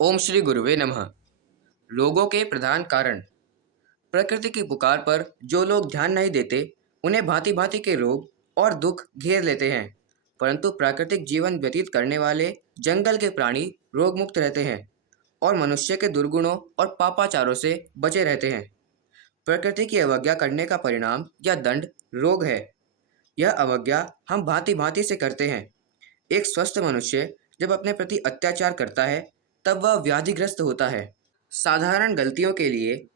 ओम श्री गुरुवे नमः। रोगों के प्रधान कारण। प्रकृति की पुकार पर जो लोग ध्यान नहीं देते, उन्हें भांति भांति के रोग और दुख घेर लेते हैं। परंतु प्राकृतिक जीवन व्यतीत करने वाले जंगल के प्राणी रोग मुक्त रहते हैं और मनुष्य के दुर्गुणों और पापाचारों से बचे रहते हैं। प्रकृति की अवज्ञा करने का परिणाम या दंड रोग है। यह अवज्ञा हम भांति भांति से करते हैं। एक स्वस्थ मनुष्य जब अपने प्रति अत्याचार करता है, तब वह व्याधिग्रस्त होता है। साधारण गलतियों के लिए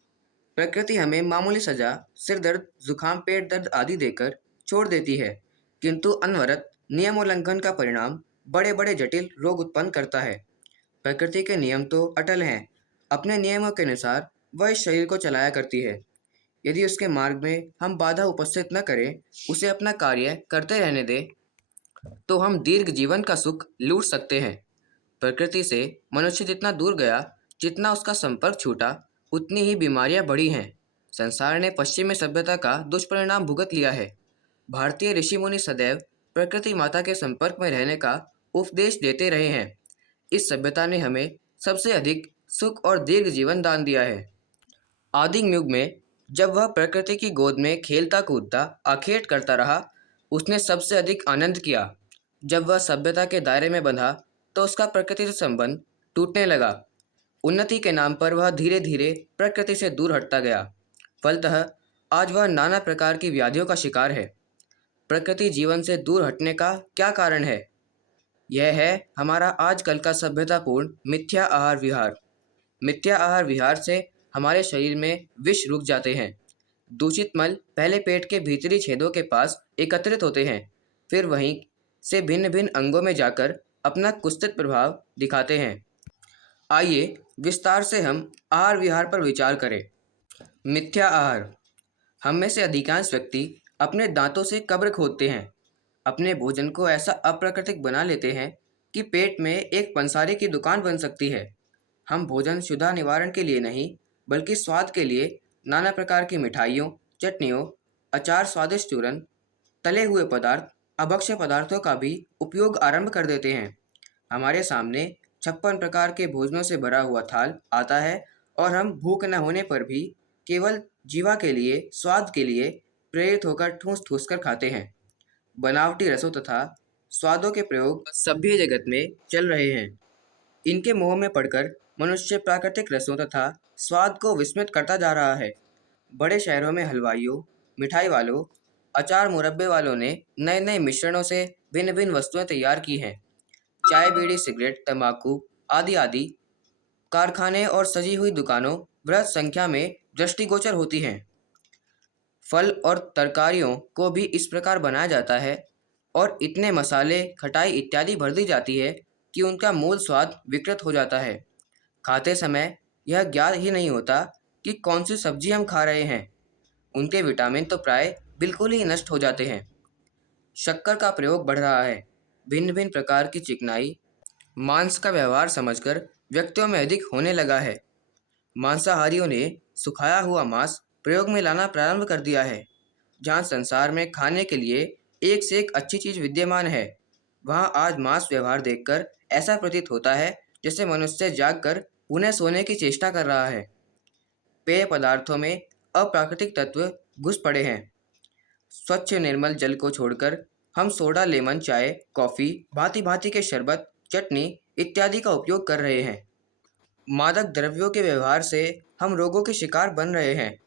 प्रकृति हमें मामूली सजा, सिर दर्द, जुकाम, पेट दर्द आदि देकर छोड़ देती है, किंतु अनवरत नियम उल्लंघन का परिणाम बड़े बड़े जटिल रोग उत्पन्न करता है। प्रकृति के नियम तो अटल हैं। अपने नियमों के अनुसार वह इस शरीर को चलाया करती है। यदि उसके मार्ग में हम बाधा उपस्थित न करें, उसे अपना कार्य करते रहने दें, तो हम दीर्घ जीवन का सुख लूट सकते हैं। प्रकृति से मनुष्य जितना दूर गया, जितना उसका संपर्क छूटा, उतनी ही बीमारियां बढ़ी हैं। संसार ने पश्चिमी सभ्यता का दुष्परिणाम भुगत लिया है। भारतीय ऋषि मुनि सदैव प्रकृति माता के संपर्क में रहने का उपदेश देते रहे हैं। इस सभ्यता ने हमें सबसे अधिक सुख और दीर्घ जीवन दान दिया है। आदिम युग में जब वह प्रकृति की गोद में खेलता कूदता आखेट करता रहा, उसने सबसे अधिक आनंद किया। जब वह सभ्यता के दायरे में बंधा, तो उसका प्रकृति से संबंध टूटने लगा। उन्नति के नाम पर वह धीरे धीरे प्रकृति से दूर हटता गया। फलतः आज वह नाना प्रकार की व्याधियों का शिकार है। प्रकृति जीवन से दूर हटने का क्या कारण है? यह है हमारा आजकल का सभ्यतापूर्ण मिथ्या आहार विहार। मिथ्या आहार विहार से हमारे शरीर में विष रुक जाते हैं। दूषित मल पहले पेट के भीतरी छेदों के पास एकत्रित होते हैं, फिर वहीं से भिन्न भिन्न अंगों में जाकर अपना कुत्सित प्रभाव दिखाते हैं। आइए विस्तार से हम आहार विहार पर विचार करें। मिथ्या आहार। हम में से अधिकांश व्यक्ति अपने दांतों से कब्र खोदते हैं। अपने भोजन को ऐसा अप्राकृतिक बना लेते हैं कि पेट में एक पंसारी की दुकान बन सकती है। हम भोजन क्षुधा निवारण के लिए नहीं, बल्कि स्वाद के लिए नाना प्रकार की मिठाइयों, चटनियों, अचार, स्वादिष्ट चूरन, तले हुए पदार्थ, अभक्ष्य पदार्थों का भी उपयोग आरंभ कर देते हैं। हमारे सामने 56 प्रकार के भोजनों से भरा हुआ थाल आता है और हम भूख न होने पर भी केवल जीवा के लिए, स्वाद के लिए प्रेरित होकर ठूस ठूस कर खाते हैं। बनावटी रसों तथा स्वादों के प्रयोग सभ्य जगत में चल रहे हैं। इनके मोह में पड़कर मनुष्य प्राकृतिक रसों तथा स्वाद को विस्मृत करता जा रहा है। बड़े शहरों में हलवाइयों, मिठाई वालों, अचार मुरब्बे वालों ने नए नए मिश्रणों से भिन्न भिन्न वस्तुएं तैयार की हैं। चाय, बीड़ी, सिगरेट, तंबाकू आदि आदि कारखाने और सजी हुई दुकानों बृहत संख्या में दृष्टिगोचर होती हैं। फल और तरकारियों को भी इस प्रकार बनाया जाता है और इतने मसाले, खटाई इत्यादि भर दी जाती है कि उनका मूल स्वाद विकृत हो जाता है। खाते समय यह ज्ञात ही नहीं होता कि कौन सी सब्जी हम खा रहे हैं। उनके विटामिन तो प्राय बिल्कुल ही नष्ट हो जाते हैं। शक्कर का प्रयोग बढ़ रहा है। भिन्न भिन्न प्रकार की चिकनाई मांस का व्यवहार समझकर व्यक्तियों में अधिक होने लगा है। मांसाहारियों ने सुखाया हुआ मांस प्रयोग में लाना प्रारंभ कर दिया है। जहाँ संसार में खाने के लिए एक से एक अच्छी चीज विद्यमान है, वहाँ आज मांस व्यवहार देखकर ऐसा प्रतीत होता है जैसे मनुष्य जागकर पुनः सोने की चेष्टा कर रहा है। पेय पदार्थों में अप्राकृतिक तत्व घुस पड़े हैं। स्वच्छ निर्मल जल को छोड़कर हम सोडा, लेमन, चाय, कॉफी, भांति भांति के शरबत, चटनी इत्यादि का उपयोग कर रहे हैं। मादक द्रव्यों के व्यवहार से हम रोगों के शिकार बन रहे हैं।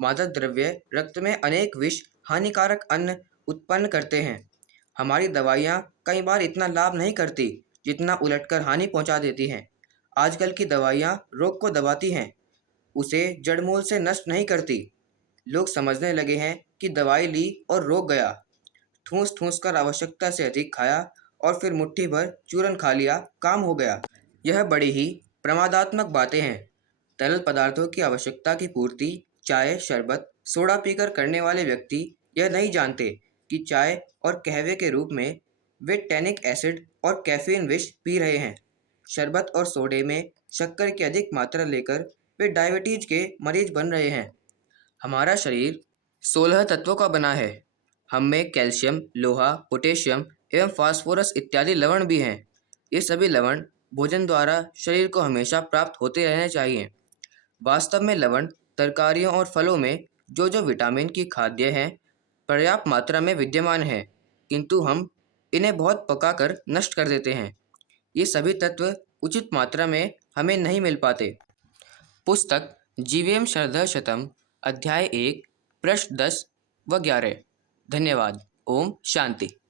मादक द्रव्य रक्त में अनेक विष हानिकारक अन्न उत्पन्न करते हैं। हमारी दवाइयाँ कई बार इतना लाभ नहीं करती जितना उलटकर हानि पहुंचा देती हैं। आजकल की दवाइयाँ रोग को दबाती हैं, उसे जड़मूल से नष्ट नहीं करती। लोग समझने लगे हैं कि दवाई ली और रोग गया। ठूस ठूस कर आवश्यकता से अधिक खाया और फिर मुट्ठी भर चूरन खा लिया, काम हो गया। यह बड़ी ही प्रमादात्मक बातें हैं। तरल पदार्थों की आवश्यकता की पूर्ति चाय, शरबत, सोडा पीकर करने वाले व्यक्ति यह नहीं जानते कि चाय और कहवे के रूप में वे टैनिक एसिड और कैफीन विष पी रहे हैं। शरबत और सोडे में शक्कर की अधिक मात्रा लेकर वे डायबिटीज के मरीज बन रहे हैं। हमारा शरीर 16 तत्वों का बना है। हम में कैल्शियम, लोहा, पोटेशियम एवं फास्फोरस इत्यादि लवण भी हैं। ये सभी लवण भोजन द्वारा शरीर को हमेशा प्राप्त होते रहने चाहिए। वास्तव में लवण तरकारियों और फलों में जो जो विटामिन की खाद्य हैं पर्याप्त मात्रा में विद्यमान है, किंतु हम इन्हें बहुत पकाकर नष्ट कर देते हैं। ये सभी तत्व उचित मात्रा में हमें नहीं मिल पाते। पुस्तक जीवेम शरदः शतम, अध्याय 1, पृष्ठ 10 व 11। धन्यवाद। ओम शांति।